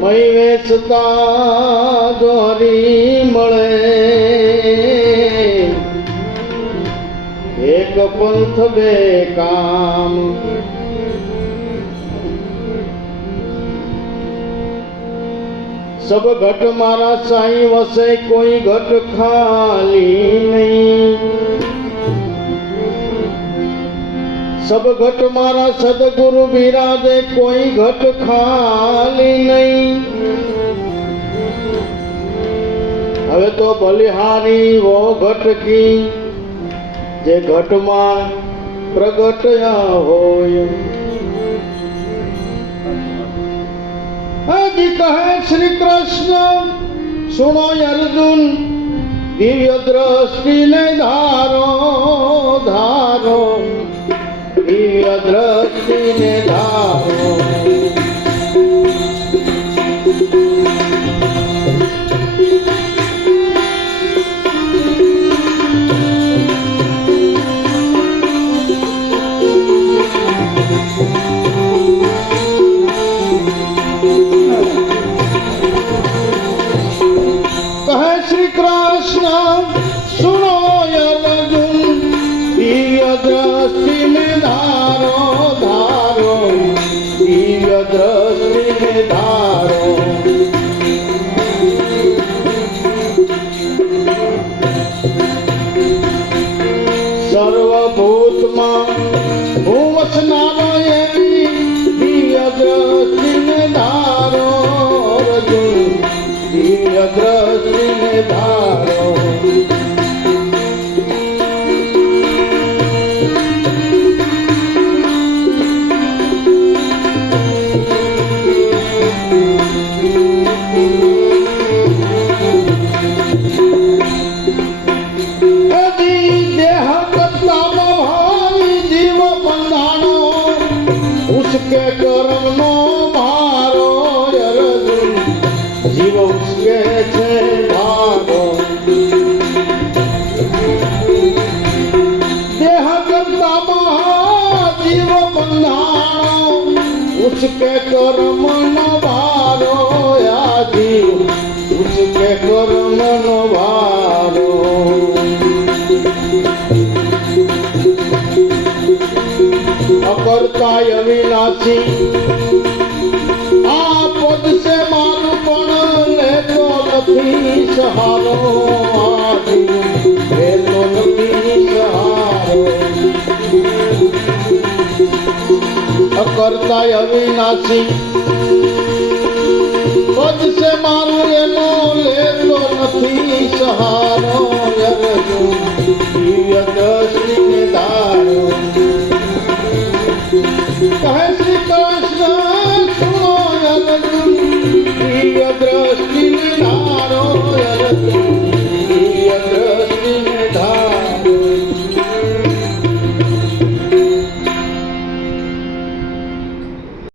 મય વેચતા જો હરી મળે એક પંથ બે કામ सब घट मारा साईं वसे कोई घट खाली नहीं सब घट मारा सदगुरु बिराजे कोई घट खाली नहीं हवे तो बलिहारी वो घट की जे घट में प्रगट होय जी कहे श्री कृष्ण सुनो अर्जुन दिव्य दृष्टि ने धारो धारो दिव्य दृष्टि ने धारो उसके कर्म नो भारो अर्जुन जीव उसके छे भारो देह करता जीव बंधानो उसके कर्म नो भारो या जीव उसके कर्म नो भारो अकर्ता अविनाशी आ पद से मारू पण लेतो नथी सहारो लेतो नथी सहारो अकर्ता अविनाशी पद से मारू एनो लेतो नथी सहारो अर्जुन